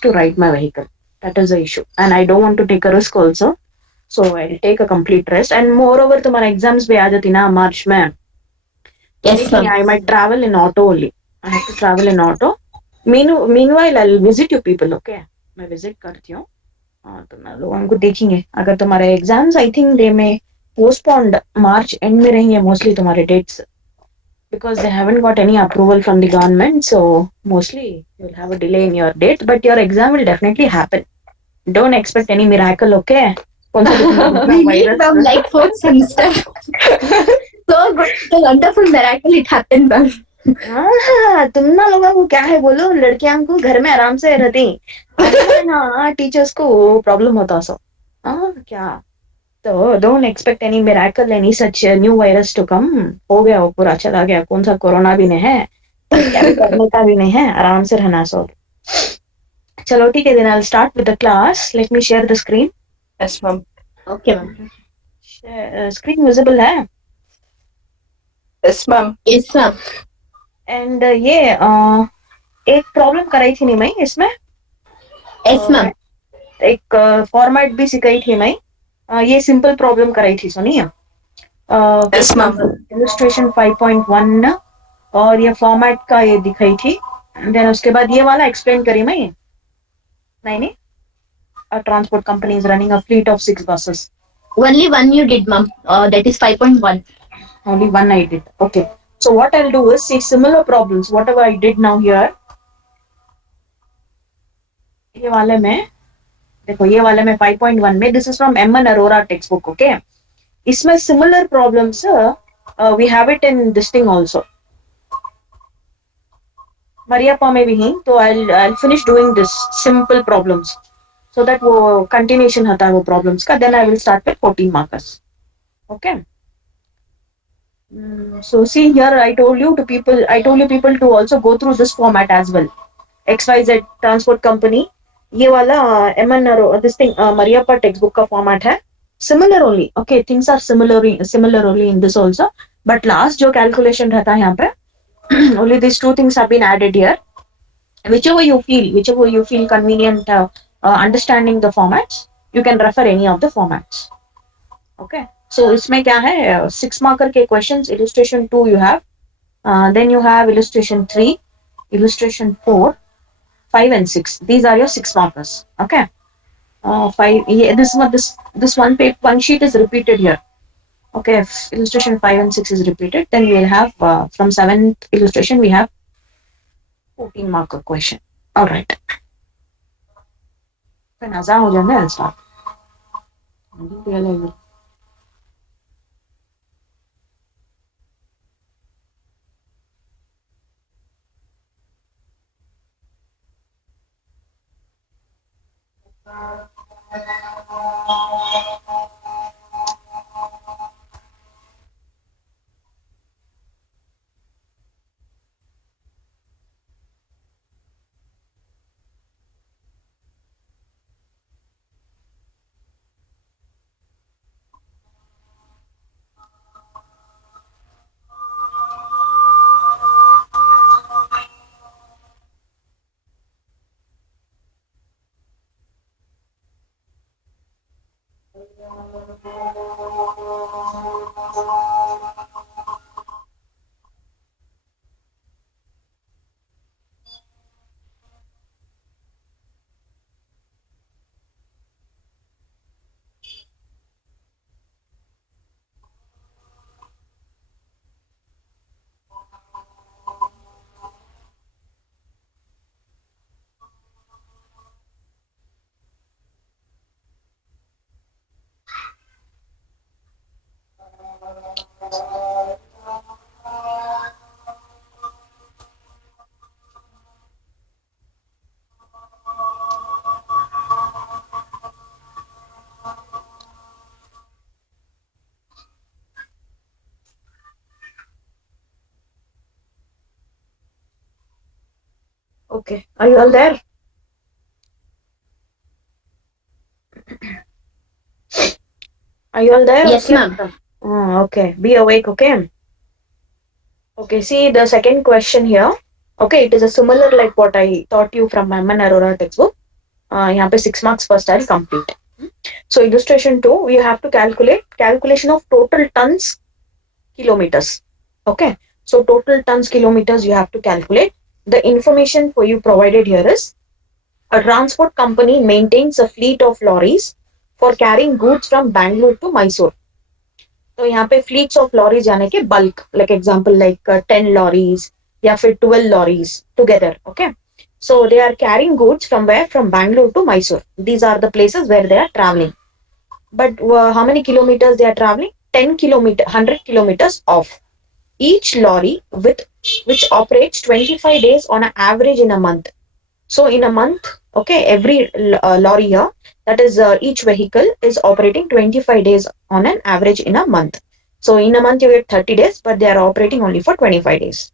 to ride my vehicle. That is the issue. And I don't want to take a risk also. So I'll take a complete rest. And moreover, tomorrow exams be aa jati na March mein. Yes, Anything, ma'am. I might travel in auto only. I have to travel in auto. Meanwhile, I'll visit you people, okay? मैं visit करती हूँ. तो ना लोगों को देखेंगे. अगर तुम्हारे exams, I think they may postponed March end में रहेंगे mostly तुम्हारे dates. Because they haven't got any approval from the government, so mostly you'll have a delay in your date, but your exam will definitely happen. Don't expect any miracle, okay? कौन सा We need virus? ma'am like fourth semester. So good, the wonderful miracle it happened, ma'am. तुम ना लोगों को क्या है बोलो, लड़कियां को घर में आराम से रहती, हमारे ना टीचर्स को प्रॉब्लम होता सो क्या. तो don't expect any miracle, any such new virus to come. हो गया, वो पूरा चला गया, कौन सा कोरोना भी नहीं है, कैरी करने का भी नहीं है, आराम से रहना सो. चलो ठीक है, then I start with the class. Let me share the screen. Yes, ma'am. Okay, ma'am. Screen visible है. Yes, ma'am. Yes, ma'am. And ये एक प्रॉब्लम कराई थी नहीं मैं इसमें. Yes, ma'am. एक फॉर्मेट भी सिखाई थी मैं. ये सिंपल प्रॉब्लम कराई थी, सुनिए. Yes, ma'am. इलस्ट्रेशन 5.1 और ये फॉर्मेट का ये दिखाई थी. देन उसके बाद ये वाला एक्सप्लेन करी मैं. नहीं, a transport company is running a fleet of 6 buses. Only one you did, ma'am. That is 5.1. Only one I did. Okay. So what I'll do is see similar problems. Whatever I did now here. ये वाले में देखो, ये वाले में 5.1 में, this is from M N Arora text book. Okay. इसमें similar problems we have it in this thing also. Mariappa में भी ही. तो I'll finish doing this simple problems so that वो continuation होता है वो problems का. Then I will start with 14 markers. Okay. So see here, I told you people to also go through this format as well. XYZ transport company, ये वाला MN this thing Mariappa textbook का format है. Similar only. Okay, things are similar only in this also. But last जो calculation रहता है यहाँ पे, only these two things have been added here. Whichever you feel convenient understanding the formats, you can refer any of the formats. Okay. So इसमें क्या है, 6 marker के questions. Illustration 2 you have. Then you have illustration 3, illustration 4, 5 and 6. These are your 6 markers. Okay. 5. Yeah, this one sheet is repeated here. Okay. Illustration 5 and 6 is repeated. Then we will have from 7th illustration we have 14 marker question. All right. Then as I I'll start. Okay. Are you all there? Are you all there? Yes, Okay. ma'am. Okay. Be awake, okay? Okay, see the second question here. Okay, it is a similar like what I taught you from Maman Arora textbook. यहाँ पे 6 marks per style complete. So illustration 2, you have to calculation of total tons kilometers. Okay, so total tons kilometers you have to calculate. The information for you provided here is a transport company maintains a fleet of lorries for carrying goods from Bangalore to Mysore. तो यहाँ पे fleets of lorries यानी कि bulk, like example like 10 lorries या फिर 12 lorries together. Okay, so they are carrying goods from where? From Bangalore to Mysore. These are the places where they are traveling. But how many kilometers they are traveling? 10 kilometer, 100 kilometers off. Each lorry which operates 25 days on an average in a month. So in a month, okay, every lorry here, that is each vehicle is operating 25 days on an average in a month. So in a month you get 30 days, but they are operating only for 25 days.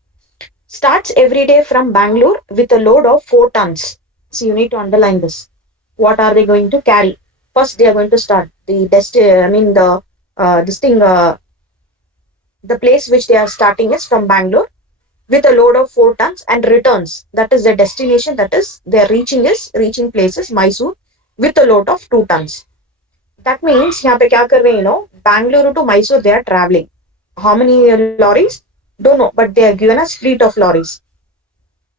Starts every day from Bangalore with a load of 4 tons. So you need to underline this. What are they going to carry? First, they are going to start the the place which they are starting is from Bangalore with a load of 4 tons and returns. That is the destination. That is their reaching places Mysore with a load of 2 tons. That means यहाँ पे क्या कर रहे हैं, Bangalore to Mysore they are traveling. How many lorries? Don't know, but they are given us fleet of lorries.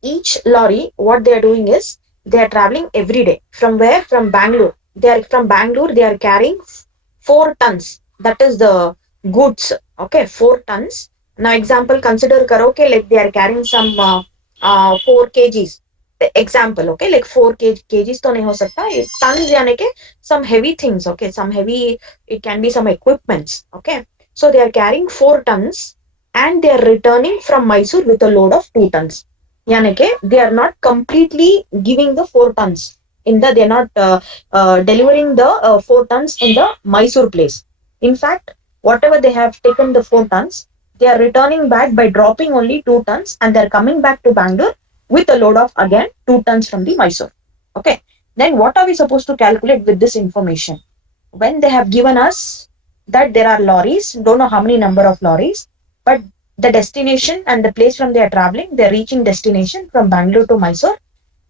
Each lorry, what they are doing is they are traveling every day. From where? From Bangalore. From Bangalore they are carrying 4 tons. That is the goods. Okay, 4 tons. Now example consider karo ke like they are carrying some 4 kgs. Example, okay, like 4 kgs to nahi ho sakta. Tons यानी के some heavy things. Okay, some heavy, it can be some equipments. Okay, so they are carrying 4 tons and they are returning from Mysore with a load of 2 tons. यानी के they are not completely giving the 4 tons. They are not delivering the 4 tons in the Mysore place. In fact, whatever they have taken the 4 tons, they are returning back by dropping only 2 tons and they're coming back to Bangalore with a load of again 2 tons from the Mysore. Okay. Then what are we supposed to calculate with this information? When they have given us that there are lorries, don't know how many number of lorries, but the destination and the place from they are traveling, they're reaching destination from Bangalore to Mysore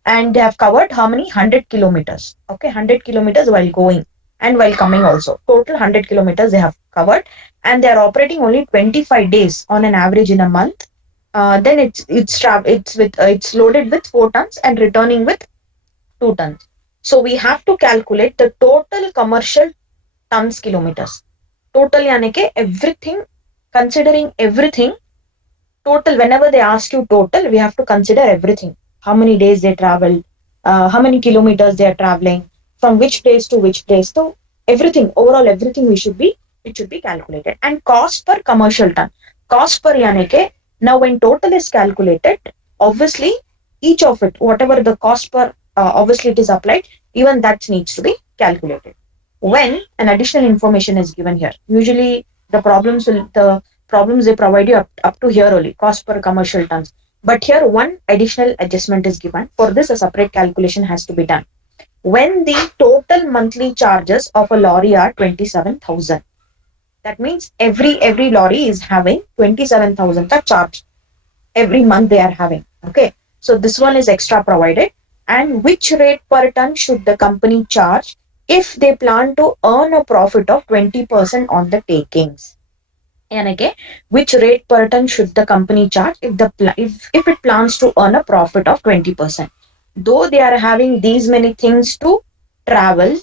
and they have covered how many? 100 kilometers. Okay, 100 kilometers while going and while coming also. Total 100 kilometers they have covered and they are operating only 25 days on an average in a month. Then it's loaded with 4 tons and returning with 2 tons. So we have to calculate the total commercial tons kilometers. Total यानी के everything, considering everything, total, whenever they ask you total, we have to consider everything. How many days they travel, how many kilometers they are traveling, from which place to which place. So everything, overall everything it should be calculated. And cost per commercial ton. Cost per यानी के, now when total is calculated, obviously each of it, whatever the cost per, obviously it is applied, even that needs to be calculated. When an additional information is given here, usually the problems they provide you up to here only, cost per commercial tons. But here one additional adjustment is given. For this, a separate calculation has to be done. When the total monthly charges of a lorry are 27,000, that means every lorry is having 27,000 ka charge. Every month they are having. Okay, so this one is extra provided. And which rate per ton should the company charge if they plan to earn a profit of 20% on the takings? And again, which rate per ton should the company charge if it plans to earn a profit of 20%? Though they are having these many things to traveling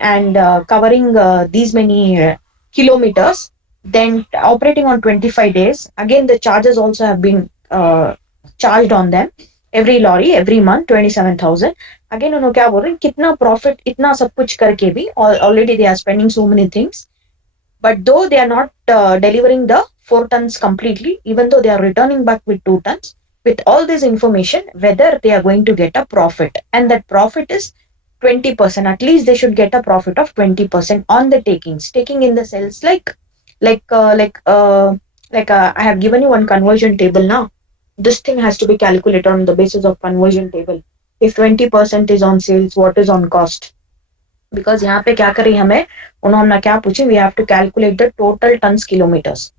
and covering these many kilometers, then operating on 25 days, again the charges also have been charged on them. Every lorry, every month, 27,000. Again, उन्होंने क्या बोल रहे हैं, कितना profit, इतना सब कुछ करके भी, already they are spending so many things. But though they are not delivering the 4 tons completely, even though they are returning back with 2 tons, with all this information, whether they are going to get a profit, and that profit is 20%. At least they should get a profit of 20% on the takings. Taking in the sales, like I have given you one conversion table now. This thing has to be calculated on the basis of conversion table. If 20% is on sales, what is on cost? Because यहाँ पे क्या करें हमें, उन्होंने क्या पूछे, we have to calculate the total tons kilometers.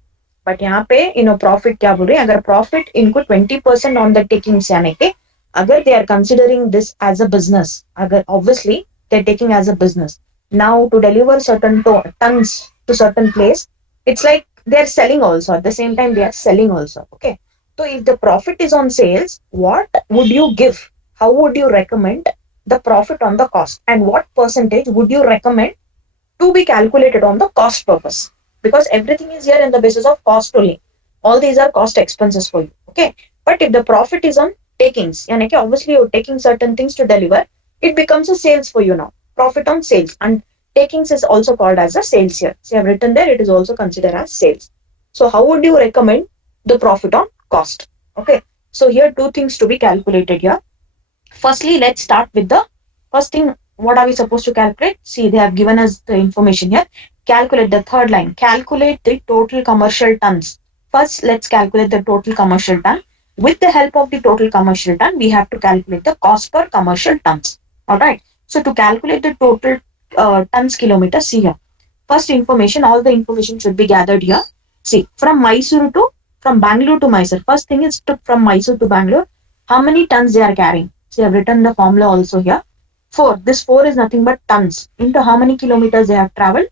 But यहाँ पे profit क्या बोल रहे हैं, अगर profit इनको 20% on the takings यानी के Agar they are considering this as a business, agar obviously they're taking as a business. Now to deliver certain tons to certain place, it's like they're selling also. At the same time, they are selling also. Okay. So if the profit is on sales, what would you give? How would you recommend the profit on the cost? And what percentage would you recommend to be calculated on the cost purpose? Because everything is here in the basis of cost only. All these are cost expenses for you. Okay. But if the profit is on takings, yani कि obviously you're taking certain things to deliver, it becomes a sales for you now. Profit on sales. And takings is also called as a sales here. So you have written there, it is also considered as sales. So how would you recommend the profit on cost? Okay. So here two things to be calculated here. Firstly, let's start with the first thing. What are we supposed to calculate? See, they have given us the information here. Calculate the third line. Calculate the total commercial tons. First, let's calculate the total commercial ton. With the help of the total commercial ton, we have to calculate the cost per commercial tons. All right. So to calculate the total tons kilometers, see here. First information, all the information should be gathered here. See, from Bangalore to Mysore. First thing is from Mysore to Bangalore. How many tons they are carrying? So I have written the formula also here. 4. This 4 is nothing but tons. Into how many kilometers they have traveled?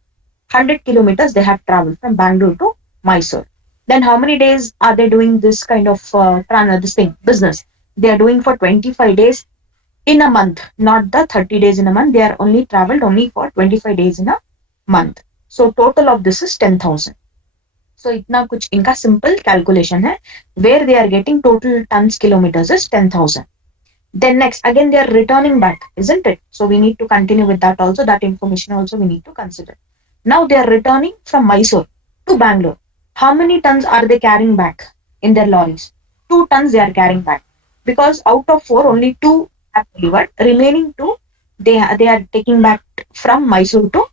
100 kilometers they have traveled from Bangalore to Mysore. Then how many days are they doing this kind of business? They are doing for 25 days in a month, not the 30 days in a month. They are only traveled only for 25 days in a month. So total of this is 10,000. So इतना कुछ इनका simple calculation है, where they are getting total tons kilometers is 10,000. Then next, again they are returning back, isn't it? So we need to continue with that also. That information also we need to consider. Now they are returning from Mysore to Bangalore. How many tons are they carrying back in their lorries? 2 tons they are carrying back. Because out of 4, only 2 have delivered. Remaining 2, they are taking back from Mysore to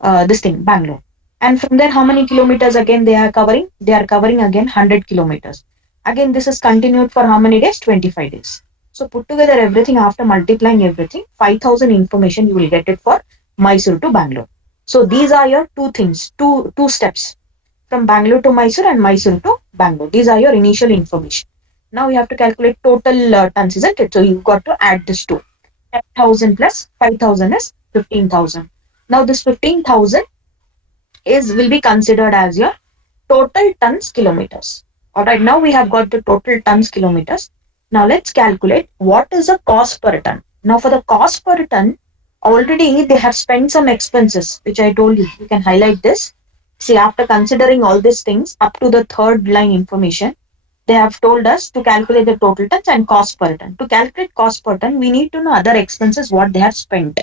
Bangalore. And from there, how many kilometers again they are covering? They are covering again 100 kilometers. Again, this is continued for how many days? 25 days. So put together everything after multiplying everything, 5,000 information you will get it for Mysore to Bangalore. So these are your two things, two steps from Bangalore to Mysore and Mysore to Bangalore. These are your initial information. Now you have to calculate total tons, isn't it? So you've got to add this to 10,000 plus 5,000 is 15,000. Now this 15,000 will be considered as your total tons kilometers. All right, now we have got the total tons kilometers. Now let's calculate what is the cost per ton. Now for the cost per ton, already they have spent some expenses, which I told you. You can highlight this. See, after considering all these things up to the third line information, they have told us to calculate the total tons and cost per ton. To calculate cost per ton, we need to know other expenses, what they have spent.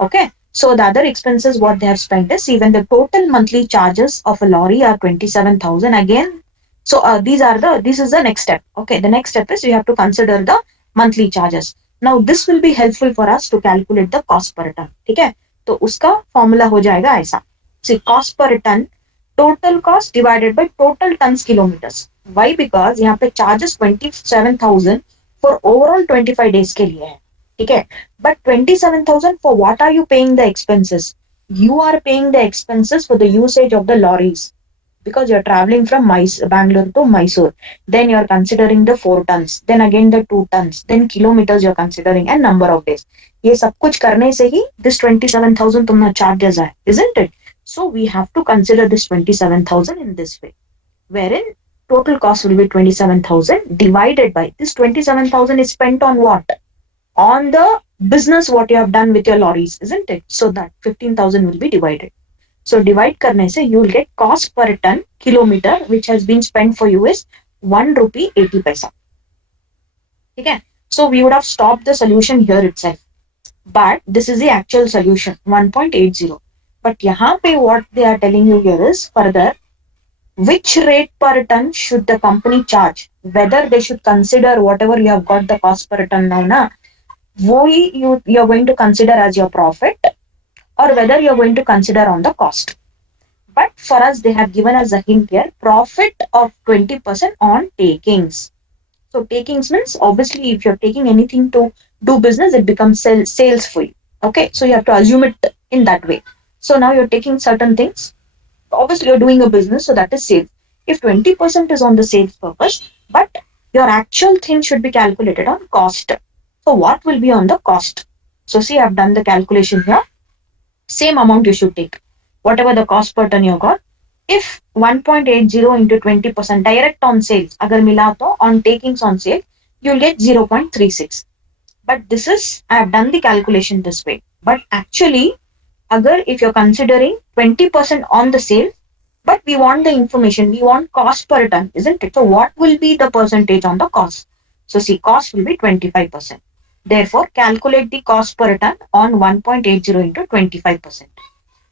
Okay. So the other expenses, what they have spent is, even the total monthly charges of a lorry are 27,000 again. So this is the next step. Okay, the next step is you have to consider the monthly charges. Now this will be helpful for us to calculate the cost per ton. ठीक है? तो उसका formula हो जाएगा ऐसा. See, cost per ton, total cost divided by total tons kilometers. Why? Because यहाँ पे charges 27,000 for overall 25 days के लिए है. ठीक है? But 27,000 for what are you paying the expenses? You are paying the expenses for the usage of the lorries. Because you're traveling from Bangalore to Mysore, then you're considering the 4 tons, then again the 2 tons, then kilometers you're considering and number of days. ये सब कुछ करने से ही this 27,000 तुम्हारा charges है, isn't it? So we have to consider this 27,000 in this way, wherein total cost will be 27,000 divided by this 27,000 is spent on what? On the business what you have done with your lorries, isn't it? So that 15,000 will be divided. So divide करने से you will get cost per ton kilometer which has been spent for you is 1 rupee 80 paisa. ठीक है? So we would have stopped the solution here itself. But this is the actual solution 1.80. But यहाँ पे what they are telling you here is further which rate per ton should the company charge? Whether they should consider whatever you have got the cost per ton now na, वो you are going to consider as your profit, or whether you're going to consider on the cost. But for us, they have given us a hint here, profit of 20% on takings. So takings means obviously if you're taking anything to do business, it becomes sales for you. Okay, so you have to assume it in that way. So now you're taking certain things. Obviously you're doing a business, so that is sales. If 20% is on the sales purpose, but your actual thing should be calculated on cost. So what will be on the cost? So see, I've done the calculation here. Same amount you should take, whatever the cost per ton you got. If 1.80 into 20% direct on sales, agar mila to on takings on sale, you'll get 0.36. But this is, I have done the calculation this way. But actually, agar if you're considering 20% on the sale, but we want the information, we want cost per ton, isn't it? So what will be the percentage on the cost? So see, cost will be 25%. Therefore, calculate the cost per ton on 1.80 into 25%.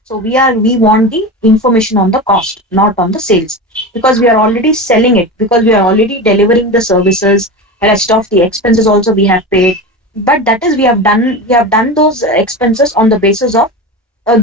So we want the information on the cost, not on the sales, because we are already selling it, because we are already delivering the services. Rest of the expenses also we have paid, but that is we have done those expenses on the basis of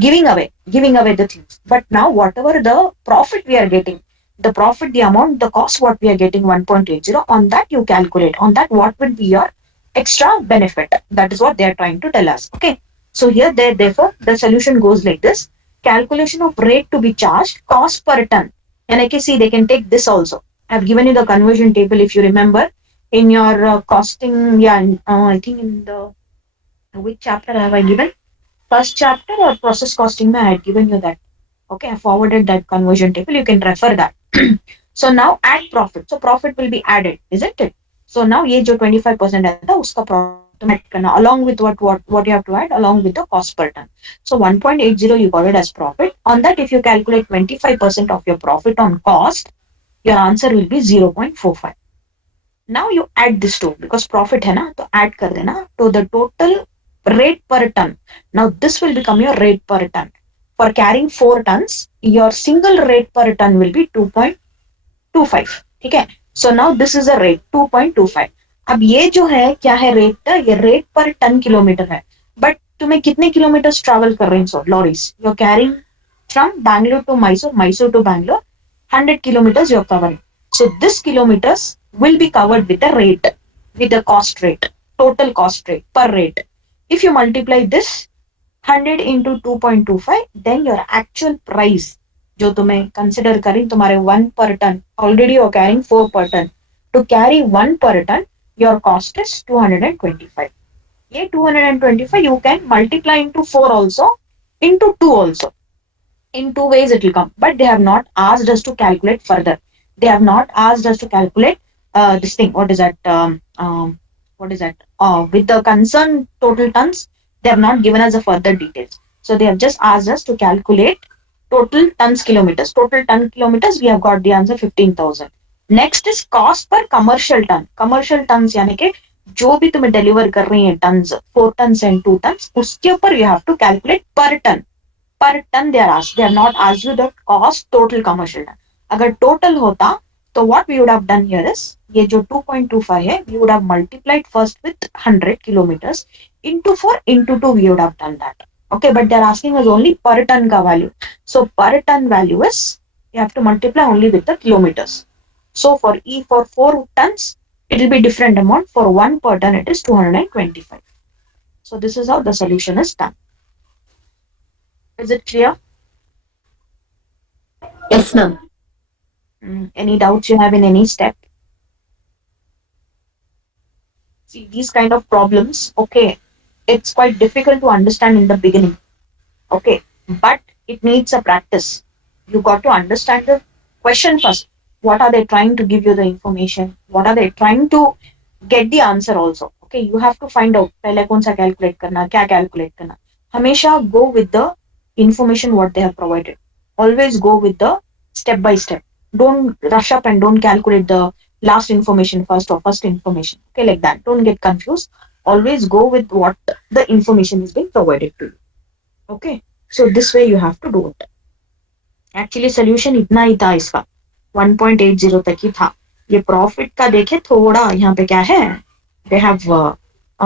giving away the things. But now whatever the profit we are getting, the profit, the amount, the cost what we are getting 1.80, on that you calculate, on that what will be your extra benefit. That is what they are trying to tell us. Okay. So here therefore the solution goes like this: calculation of rate to be charged, cost per ton. And I can see they can take this also. I've given you the conversion table if you remember in your costing. Yeah, I think in the which chapter have I given? First chapter or process costing, I had given you that. Okay, I forwarded that conversion table. You can refer that. So now add profit. So profit will be added, isn't it? So now ये जो 25% है था उसका profit तुम्हें add करना along with what you have to add along with the cost per ton. So 1.80 you got it as profit. On that, if you calculate 25% of your profit on cost, your answer will be 0.45. Now you add this two because profit है ना, तो add कर देना to the total rate per ton. Now this will become your rate per ton. For carrying 4 tons, your single rate per ton will be 2.25. ठीक है? So now this is a rate 2.25. अब ये जो है क्या है रेट? ये rate पर टन किलोमीटर है. बट तुम्हें कितने किलोमीटर ट्रैवल कर रहे हैं lorries? You are carrying from Bangalore to Mysore, Mysore to Bangalore, 100 kilometers you are covering. So this kilometers will be covered with a rate, with the cost rate, total cost rate per rate. If you multiply this 100 into 2.25, then your actual price जो तुम्हें consider करें तुम्हारे 1 per ton, already you are carrying 4 per ton. To carry 1 per ton, your cost is 225. ये 225 you can multiply into 4 also, into 2 also. In two ways it will come, but they have not asked us to calculate further. They have not asked us to calculate this thing. What is that? What is that? With the concerned total tons, they have not given us a further details. So they have just asked us to calculate total tons kilometers. Total ton kilometers, we have got the answer 15,000. Next is cost per commercial ton. Commercial tons यानी कि जो भी तुम्हें deliver कर रही है tons, 4 tons and 2 tons, उसके ऊपर you have to calculate per ton. Per ton they are asked. They have not asked you the cost total commercial ton. अगर total होता तो what we would have done here is ये जो 2.25 है, we would have multiplied first with 100 kilometers into 4 into 2 we would have done that. Okay, but they are asking us only per ton का value. So per ton value is you have to multiply only with the kilometers. So for 4 tons it will be different amount. For 1 per ton it is 225. So this is how the solution is done. Is it clear? Yes, ma'am. Any doubts you have in any step? See, these kind of problems, okay, it's quite difficult to understand in the beginning. Okay, but it needs a practice. You got to understand the question first. What are they trying to give you the information? What are they trying to get the answer also? Okay, you have to find out पहले कौन सा calculate करना, क्या calculate करना. हमेशा go with the information what they have provided. Always go with the step by step. Don't rush up and don't calculate the last information first or first information. Okay, like that. Don't get confused. Always go with what the information is being provided to you. Okay, so this way you have to do it. Actually solution इतना ही था इसका, 1.80 तक ही था. ये profit का देखे थोड़ा यहाँ पे क्या है, they have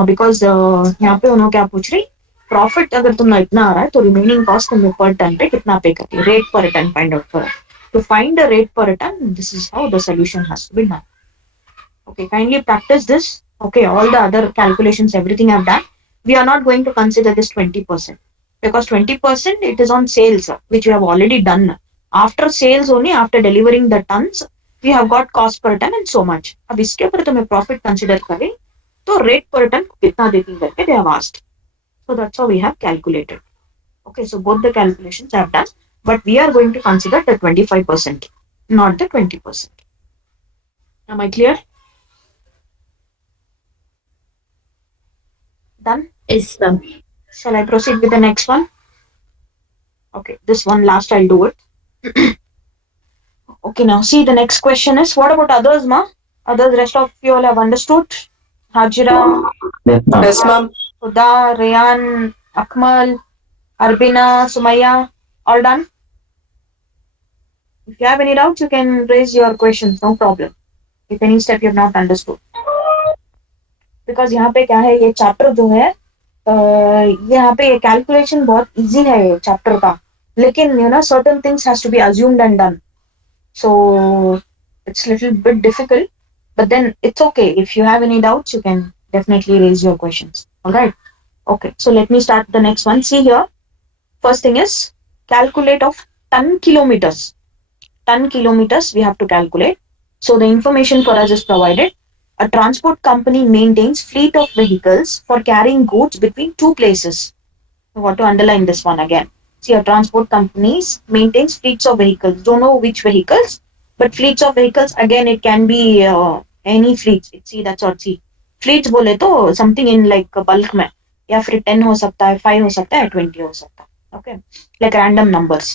because यहाँ पे उन्होंने क्या पूछ रही, प्रॉफिट अगर तुम्हें इतना आ रहा है तो रिमेनिंग कॉस्ट तुम्हें पर टन पे कितना पे करती है, रेट पर टन फाइंड आउट करो. To find the rate per ton, this is how the solution has to be done. Okay, kindly practice this. Okay, all the other calculations, everything I've done. We are not going to consider this 20% because 20% it is on sales, which we have already done. After sales only, after delivering the tons, we have got cost per ton and so much. अब इसके ऊपर तुम्हें profit consider करें तो rate per ton कितना देती करके they have asked. So that's how we have calculated. Okay, so both the calculations I have done, but we are going to consider the 25%, not the 20%. Am I clear? Done? Yes, ma'am. Shall I proceed with the next one? Okay, this one last I'll do it. Okay, now see the next question is what about others, ma? Others, rest of you all have understood? Hajira, Yes, ma'am. Huda, Rayan, Akmal, Arbina, Sumaya, all done? If you have any doubts, you can raise your questions, no problem. If any step you have not understood. Because यहाँ पे क्या है ये chapter जो है यहाँ पे calculation बहुत इजी है ये चैप्टर का लेकिन you know certain things has to be assumed and done so it's little bit difficult but then it's okay if you have any doubts you can definitely raise your questions all right okay so let me start the next one see here first thing is calculate of ton kilometers we have to calculate so the information for us is provided a transport company maintains fleet of vehicles for carrying goods between two places. I want to underline this one again. See, a transport companies maintains fleets of vehicles. Don't know which vehicles, but fleets of vehicles again it can be any fleets. See that's what see. Fleets बोले तो something in like bulk में या फिर 10 हो सकता है 5 हो सकता है 20 हो सकता है okay like random numbers.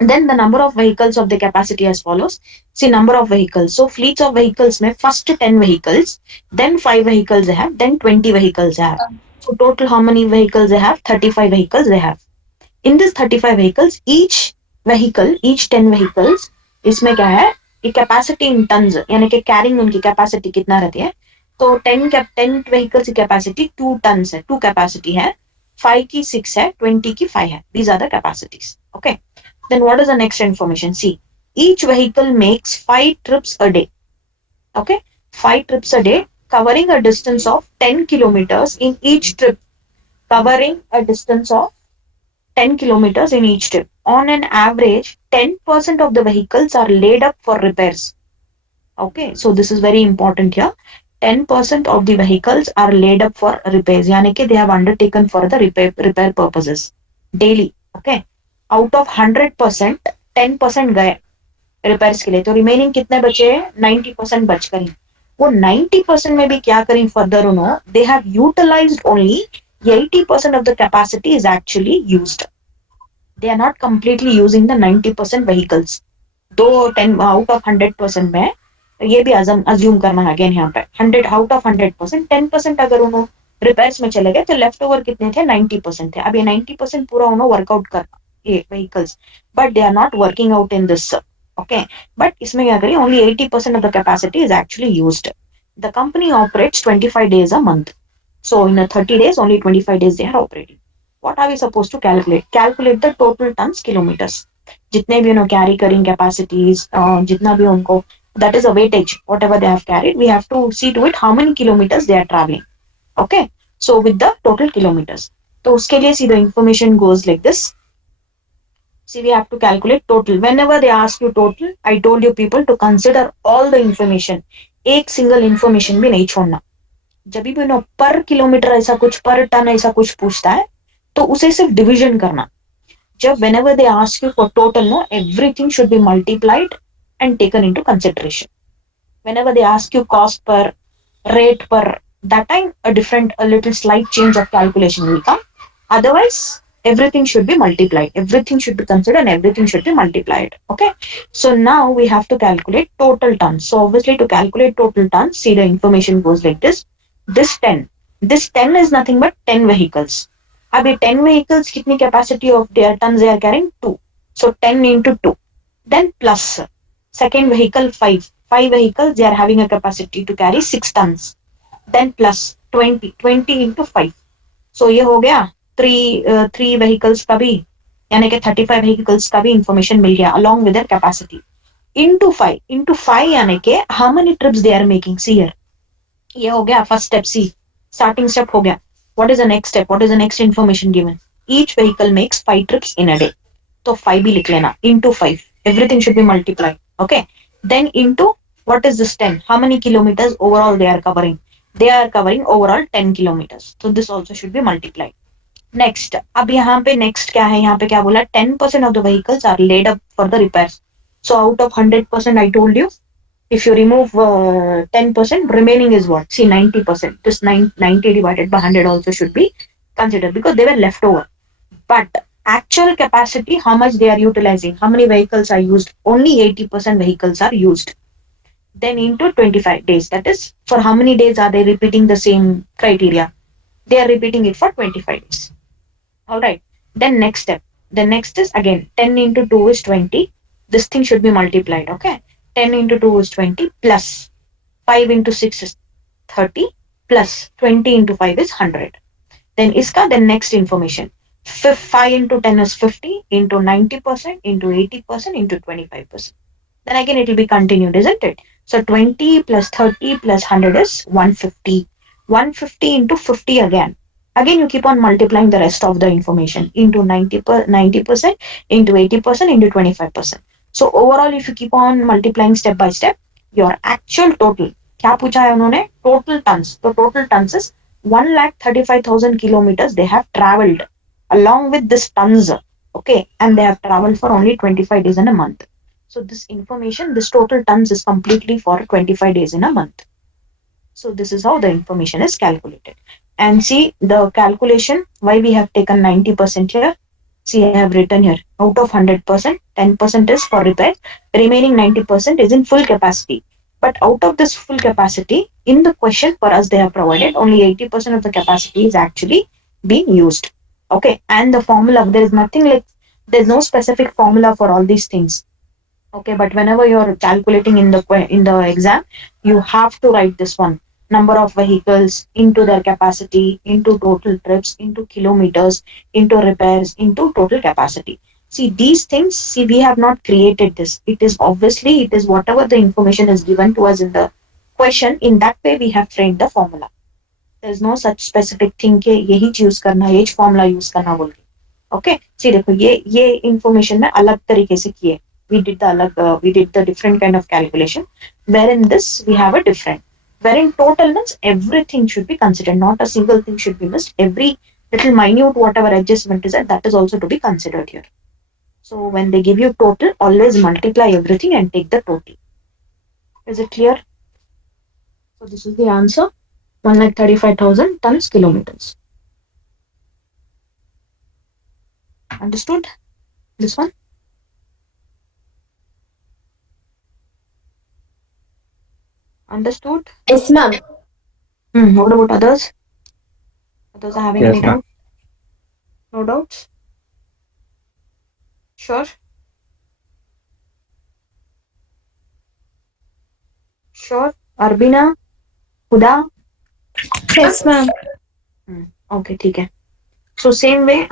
Then the number of vehicles of the capacity as follows. See number of vehicles. So fleets of vehicles में first 10 vehicles, then 5 vehicles they have, then 20 vehicles they have. So total how many vehicles they have? 35 vehicles they have. In this 35 vehicles, each vehicle, each 10 vehicles, इसमें क्या है कि capacity in tons यानी कि carrying उनकी capacity कितना रहती है तो 10 vehicles की capacity 2 tons है 2 capacity है 5 की 6 है 20 की 5 है these are the capacities okay then what is the next information see each vehicle makes 5 trips a day okay 5 trips a day covering a distance of 10 kilometers in each trip covering a distance of 10 kilometers in each trip. On an average, 10% of the vehicles are laid up for repairs. Okay, so this is very important here. 10% of the vehicles are laid up for repairs. यानी कि they have undertaken for the repair purposes daily. Okay, out of 100%, 10% गए repairs के लिए तो remaining कितने बचे 90% बच करें वो 90% में भी क्या करें further उन्होंने they have utilized only 80% of the capacity is actually used. They are not completely using the 90% vehicles. दो 10 out of 100% में ये भी assume करना है again यहाँ पे 100 out of 100% 10% अगर उन्होंने repairs में चले गए तो left over कितने थे 90% थे अब ये 90% पूरा उन्होंने workout करना ये vehicles but they are not working out in this okay but इसमें क्या करिए only 80% of the capacity is actually used. The company operates 25 days a month. So in a 30 days, only 25 days they are operating. What are we supposed to calculate? Calculate the total tons kilometers. जितने भी उन्होंने carry करें capacities, जितना भी उनको that is a weightage. Whatever they have carried, we have to see to it how many kilometers they are traveling. Okay. So with the total kilometers. तो उसके लिए see the information goes like this. See we have to calculate total. Whenever they ask you total, I told you people to consider all the information. एक single information भी नहीं छोड़ना. जब भी no पर किलोमीटर ऐसा कुछ पर टन ऐसा कुछ पूछता है तो उसे सिर्फ डिवीजन करना जब whenever they ask you for total no everything should be multiplied and taken into consideration whenever they ask you cost per rate per that time a little slight change of calculation will come otherwise everything should be multiplied everything should be considered and everything should be multiplied okay so now we have to calculate total tons so obviously to calculate total tons see the information goes like this 10 is nothing but 10 vehicles अब ये 10 vehicles कितनी capacity of their tons they are carrying 2 so 10 into 2 then plus second vehicle 5 vehicles they are having a capacity to carry 6 tons then plus 20 into 5 so ये हो गया 3 vehicles का भी यानी कि 35 vehicles का भी information मिल गया along with their capacity into 5 यानी कि how many trips they are making see here ये हो गया फर्स्ट स्टेप सी स्टार्टिंग स्टेप हो गया what is the next step what is the next information given each vehicle makes 5 trips in a day तो 5 भी लिख लेना into 5 everything should be multiplied okay then into what is this 10 how many kilometers overall they are covering they are covering overall 10 kilometers. So this also should be multiplied. Next, अब यहाँ पे next क्या है, यहाँ पे क्या बोला, 10% of the vehicles are laid up for the repairs. So out of 100%, I told you, if you remove 10%, remaining is what? See, 90%. This 90 divided by 100 also should be considered because they were left over. But actual capacity, how much they are utilizing, how many vehicles are used? Only 80% vehicles are used. Then into 25 days. That is, for how many days are they repeating the same criteria? They are repeating it for 25 days. All right. Then next step. The next is again 10 into 2 is 20. This thing should be multiplied. Okay. 10 into 2 is 20 plus 5 into 6 is 30 plus 20 into 5 is 100. Then iska, then next information. 5 into 10 is 50 into 90% into 80% into 25%. Then again it will be continued, isn't it? So 20 plus 30 plus 100 is 150. 150 into 50 again. Again, you keep on multiplying the rest of the information into 90% into 80% into 25%. So overall, if you keep on multiplying step by step, your actual total, क्या पूछा है उन्होंने? Total tons. So total tons is 1,35,000 kilometers they have traveled along with this tons. Okay, and they have traveled for only 25 days in a month. So this information, this total tons is completely for 25 days in a month. So this is how the information is calculated. And see the calculation, why we have taken 90% here. See, I have written here, out of 100%, 10% is for repair, remaining 90% is in full capacity. But out of this full capacity, in the question for us they have provided, only 80% of the capacity is actually being used. Okay, and the formula, there is nothing like, there's no specific formula for all these things. Okay, but whenever you're calculating in the exam, you have to write this one, number of vehicles into their capacity, into total trips, into kilometers, into repairs, into total capacity. See, these things, see, we have not created this. It is obviously, it is whatever the information is given to us in the question, in that way we have framed the formula. There is no such specific thing के यही use करना, यही formula use करना बोल के. Okay, see देखो ये information में अलग तरीके से किए. We did the different kind of calculation, wherein this we have a different, wherein total means everything should be considered, not a single thing should be missed. Every little minute whatever adjustment is there, that is also to be considered here. So when they give you total, always multiply everything and take the total. Is it clear? So this is the answer, 1,35,000 tons kilometers. Understood this one? Understood? Yes, ma'am. What about others? Others are having Yes, any ma'am. doubt? No doubts? Sure? Sure? Arbina? Huda? Yes, ma'am. Okay, ठीक है. So same way,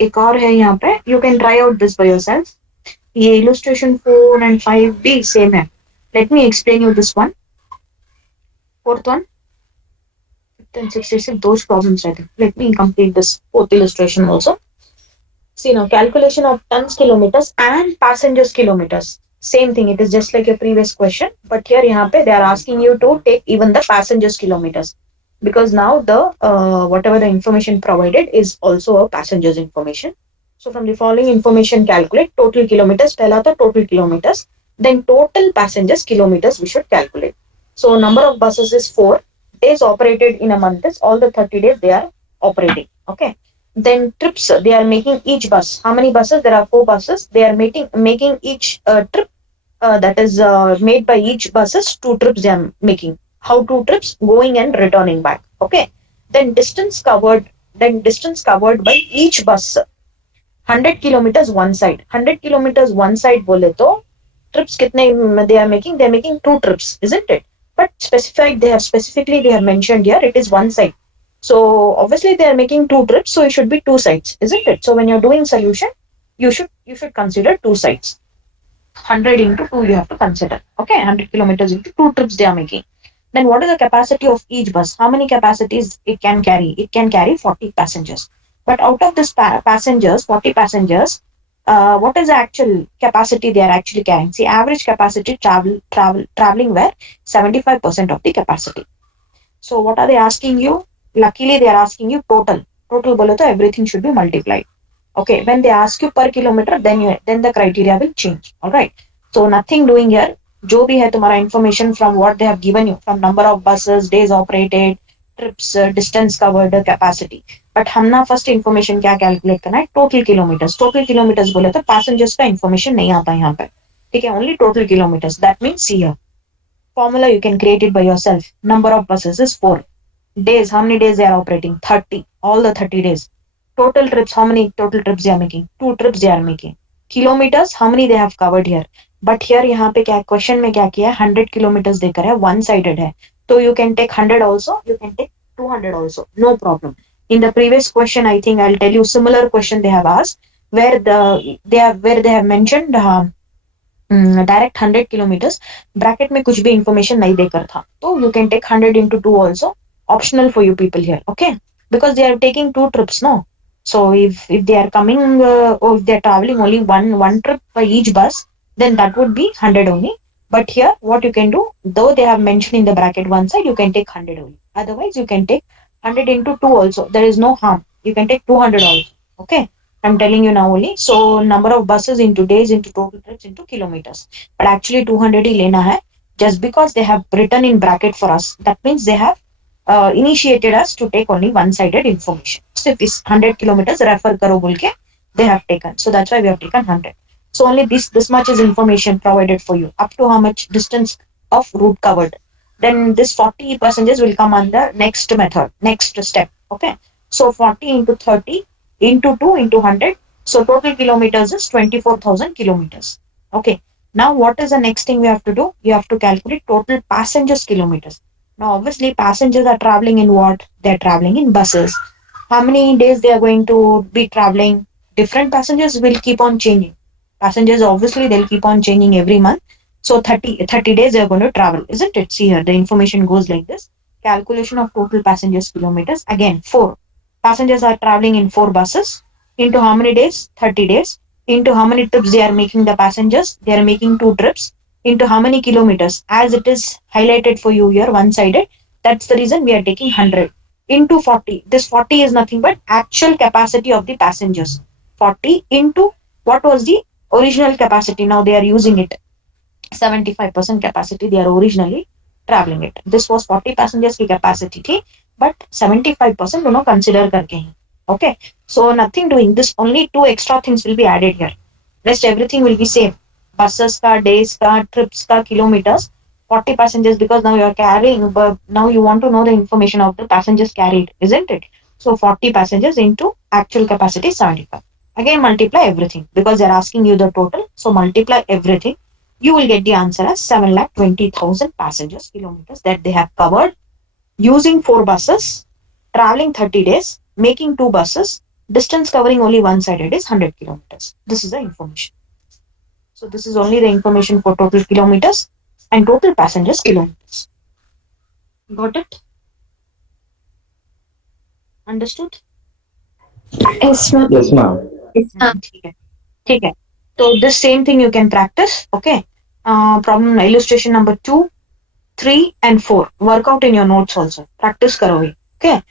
एक और है यहाँ पे. You can try out this by yourself. ये illustration 4 and 5 भी same है. Let me explain you this one. Fourth one. 5th and 6th is those problems रहते. Let me complete this fourth illustration also. See now, calculation of tons kilometers and passengers kilometers. Same thing, it is just like a previous question, but here यहाँ पे they are asking you to take even the passengers kilometers, because now the whatever the information provided is also a passengers information. So from the following information, calculate total kilometers. पहला तो total kilometers, then total passengers kilometers we should calculate. So number of buses is 4. Days operated in a month is all the 30 days they are operating. Okay. Then trips, they are making each bus. How many buses? There are 4 buses. They are making each trip, that is made by each buses. 2 trips they are making. How 2 trips? Going and returning back. Okay. Then distance covered by each bus. 100 kilometers one side. 100 kilometers one side बोले तो trips कितने they are making? They are making 2 trips, isn't it? But they have mentioned here it is one side. So obviously they are making 2 trips, so it should be 2 sides, isn't it? So when you're doing solution, you should consider 2 sides. 100 into 2 you have to consider. Okay, 100 kilometers into 2 trips they are making. Then what is the capacity of each bus? How many capacities it can carry? It can carry 40 passengers. But out of this passengers, 40 passengers, what is the actual capacity they are actually carrying? See, average capacity traveling were 75% of the capacity. So what are they asking you? Luckily they are asking you total bole to everything should be multiplied. Okay, when they ask you per kilometer, then the criteria will change. All right, so nothing doing here. जो भी है तुम्हारा information from what they have given you, from number of buses, days operated, trips, distance covered, capacity. But हम ना first information क्या calculate करना है? Total kilometers बोले तो passengers का information नहीं आता यहाँ पे. ठीक है, only total kilometers. That means see here. Formula you can create it by yourself. Number of buses is 4. Days, how many days they are operating? 30. All the 30 days. Total trips, how many total trips they are making? 2 trips they are making. Kilometers, how many they have covered here? But here यहाँ पे क्या question में क्या किया है? 100 kilometers देकर है, one sided है. So you can take 100 also, you can take 200 also, no problem. In the previous question, I think I'll tell you similar question they have asked where they have mentioned direct 100 kilometres bracket में कुछ भी information नहीं देकर था, तो you can take 100 into 2 also, optional for you people here. Okay, because they are taking 2 trips, no? So if they are coming or if they are traveling only one trip by each bus, then that would be 100 only. But here what you can do, though they have mentioned in the bracket one side, you can take 100 only. Otherwise you can take 100 into 2 also, there is no harm. You can take 200 also. Okay, I'm telling you now only. So number of buses into days into total trips into kilometers. But actually 200 ही लेना है, just because they have written in bracket for us. That means they have initiated us to take only one-sided information. So if this 100 kilometers refer करो बोल के they have taken. So that's why we have taken 100. So only this much is information provided for you. Up to how much distance of route covered. Then this 40 passengers will come under next method, next step. Okay. So 40 into 30 into 2 into 100. So total kilometers is 24,000 kilometers. Okay. Now what is the next thing we have to do? You have to calculate total passengers kilometers. Now obviously passengers are traveling in what? They are traveling in buses. How many days they are going to be traveling? Different passengers will keep on changing. Passengers obviously they'll keep on changing every month. So 30 days they are going to travel, isn't it? See here, the information goes like this. Calculation of total passengers kilometers. Again, 4. Passengers are traveling in 4 buses. Into how many days? 30 days. Into how many trips they are making the passengers? They are making 2 trips. Into how many kilometers? As it is highlighted for you here, one-sided. That's the reason we are taking 100. Into 40. This 40 is nothing but actual capacity of the passengers. 40 into what was the original capacity? Now they are using it. 75% capacity they are originally traveling it. This was 40 passengers की capacity थी, but 75% दोनों consider करके हैं. Okay, so nothing doing this, only 2 extra things will be added here. Rest everything will be same. Buses का, days का, trips का, kilometers. 40 passengers because now you are carrying, but now you want to know the information of the passengers carried, isn't it? So 40 passengers into actual capacity 75. Again multiply everything because they are asking you the total. So multiply everything. You will get the answer as 7,20,000 passengers kilometers that they have covered using 4 buses, traveling 30 days, making 2 buses, distance covering only one-sided is 100 kilometers. This is the information. So this is only the information for total kilometers and total passengers kilometers. Got it? Understood? Yes, ma'am. Yes, ma'am. ठीक है, ठीक है. So this same thing you can practice. Okay. Problem illustration number 2, 3 and 4. Work out in your notes also. Practice karo hi. Okay.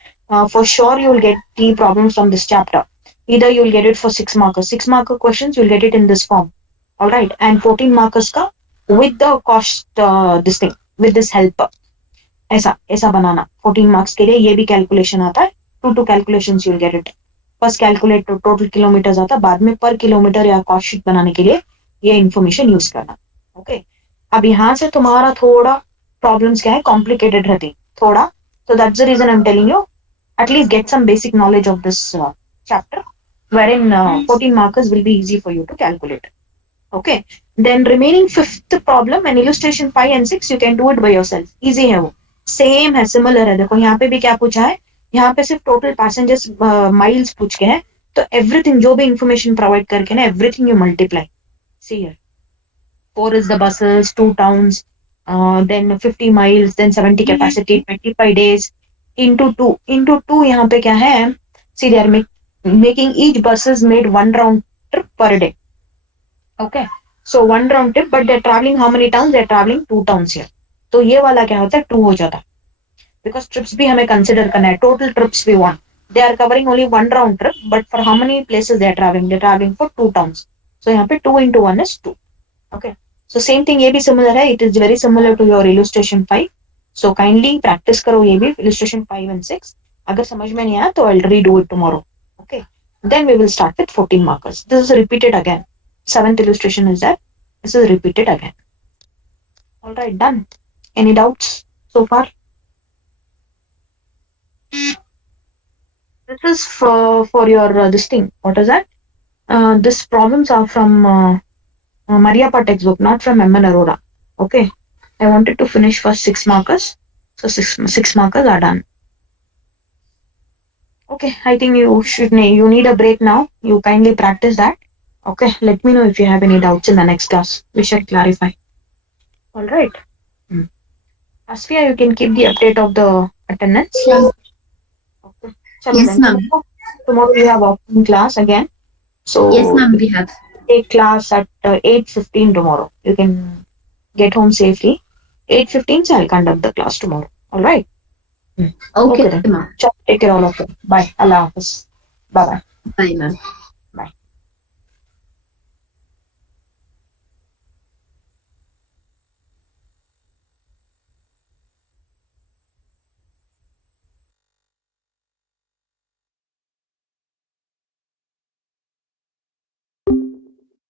For sure you will get the problems from this chapter. Either you will get it for 6 markers. 6 marker questions you will get it in this form. All right. And 14 markers ka with the cost this thing with this help. ऐसा ऐसा बनाना. 14 marks के लिए ये भी calculation आता है. 2 calculations you will get it. First calculate total kilometres आता, बाद में पर किलोमीटर या कॉस्ट शीट बनाने के लिए ये इन्फॉर्मेशन यूज करना. ओके. अब यहाँ से तुम्हारा थोड़ा प्रॉब्लम्स क्या है, कॉम्प्लिकेटेड रहती थोड़ा. So that's the reason I'm telling you, at least get some basic knowledge of this chapter, wherein 14 markers will be easy for you to calculate. Okay. Then remaining 5th problem and illustration 5 and 6 you can do it by yourself. Easy है वो. Same है, similar है. देखो यहाँ पे भी क्या पूछा है, यहाँ पे सिर्फ टोटल पैसेंजर्स माइल्स पूछ के हैं, तो एवरीथिंग जो भी इंफॉर्मेशन प्रोवाइड करके ना everything you multiply. See here 4 is the buses, 2 towns, then 50 miles, then 70 capacity, 25 days into 2 यहाँ पे क्या है, see they are making each buses made 1 round trip per day. Okay, so 1 round trip but they are traveling how many towns? They are traveling 2 towns here. तो ये वाला क्या होता है, 2 हो जाता है. because trips भी हमें consider करना है. Total trips we want. They are covering only one round trip, but for how many places they are traveling? They are traveling for 2 towns. So यहाँ पे 2 into 1 is 2. Okay. So same thing ये भी similar है. It is very similar to your illustration 5. So kindly practice करो ये भी illustration 5 and 6. अगर समझ में नहीं आया तो I'll redo it tomorrow. Okay. Then we will start with 14 markers. This is repeated again. 7th illustration is there. This is repeated again. All right, done. Any doubts so far? This is for your this thing. What is that? This problems are from Mariappa textbook, not from M.N. Arora. Okay. I wanted to finish first 6 markers. So 6 markers are done. Okay, I think you need a break now. You kindly practice that. Okay, let me know if you have any doubts in the next class. We shall clarify. All right. Asfiya, you can keep the update of the attendance. Sure. Okay. Chalo Yes, then. ma'am. Tomorrow we have offline class again. So Yes, ma'am, we have. take class at 8:15 tomorrow. You can get home safely. 8:15, so I'll conduct the class tomorrow. All right. Okay, then. ma'am. Take care all of you. Bye. Allah Hafiz. Bye bye. Bye, ma'am.